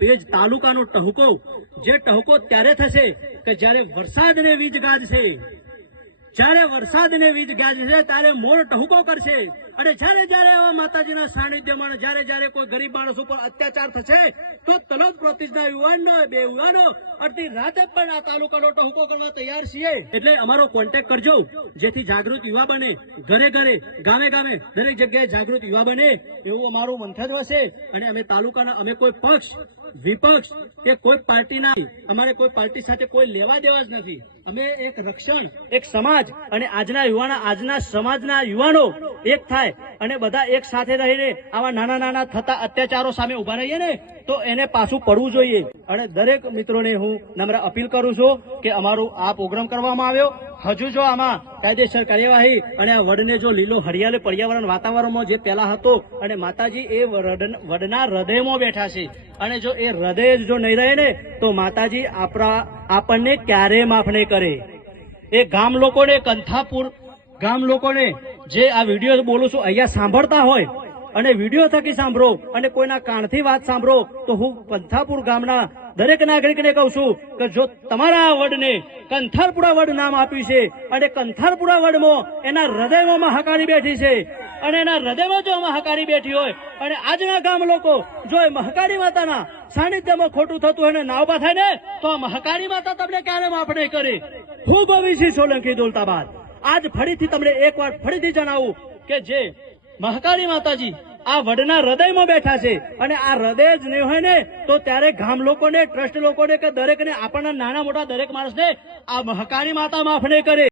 ભેજ તાલુકાનો ટહુકો, જે ટહુકો ત્યારે થશે કે જ્યારે વરસાદને વીજ ગાજશે, જ્યારે વરસાદને વીજ ગાજશે ત્યારે મોર ટહુકો કરશે. અને જ્યારે જ્યારે આવા માતાજીના સાનિધ્યમાં જ્યારે જ્યારે કોઈ ગરીબ માણસ ઉપર અત્યાચાર થશે તો તલોદ પ્રતિષ્ઠા યુવાનો, બે યુવાનો અડધી રાતે પણ આ તાલુકાનો ટહુકો કરવા તૈયાર છીએ. એટલે અમારો કોન્ટેક્ટ કરજો, જેથી જાગૃત યુવા બને, ઘરે ઘરે, ગામે ગામે, દરેક જગ્યાએ જાગૃત યુવા બને, એવું અમારું મંતવ્ય છે. અને અમે તાલુકાના, અમે કોઈ પક્ષ વિપક્ષ કે કોઈ પાર્ટીના, અમારે કોઈ પાર્ટી સાથે કોઈ લેવા દેવા જ નથી. અમે એક રક્ષણ, એક સમાજ અને આજના સમાજના યુવાનો એક થાય અને બધા એક સાથે રહીને આવા નાના નાના થતા અત્યાચારો સામે ઉભા રહીએ ને તો એને પાછું પડવું જોઈએ. અને દરેક મિત્રોને હું નમ્ર અપીલ કરું છું કે અમારો આ પ્રોગ્રામ કરવામાં આવ્યો, હજુ જો આમાં કાયદેસર કાર્યવાહી અને આ વડને જો લીલો હરિયાળી પર્યાવરણ વાતાવરણમાં જે પહેલા હતો, અને માતાજી એ વડના હૃદયમાં બેઠા છે, અને જો એ હૃદય જો નહીં રહે ને તો માતાજી આપણને ક્યારેય માફ નહીં કરે. એ ગામ લોકોને, કંથાપુર ગામ લોકોને જે આ વિડીયો બોલું છું અહીંયા સાંભળતા હોય અને વિડીયો થકી સાંભળો અને કોઈના કાનથી વાત સાંભળો, તો હું કંથાપુર ગામના દરેક નાગરિકને કહું છું કે જો તમારા આ વડને કંથારપુરા વડ નામ આપ્યું છે અને કંથારપુરા વડમાં એના હૃદયમાં મહાકાળી બેઠી છે, અને એના હૃદયમાં જો મહાકાળી બેઠી હોય અને આજના ગામ લોકો જો એ મહાકાળી માતાના સાનિધ્યમાં ખોટું થતું હોય ને નાવબા થાય ને તો આ મહાકાળી માતા તમને ક્યારે માફ નહીં કરે. હું ગોવિંદસિંહ સોલંકી દોલતાબાદ આજ ફરીથી તમને એક વાર ફરીથી જણાવું કે જે મહાકાળી માતાજી આ વડના હૃદયમાં બેઠા છે, અને આ હૃદય જ નહીં હોય ને તો ત્યારે ગામ લોકોને, ટ્રસ્ટ લોકોને કે દરેકને, આપણના નાના મોટા દરેક માણસને આ મહાકાળી માતા માફ નહીં કરે.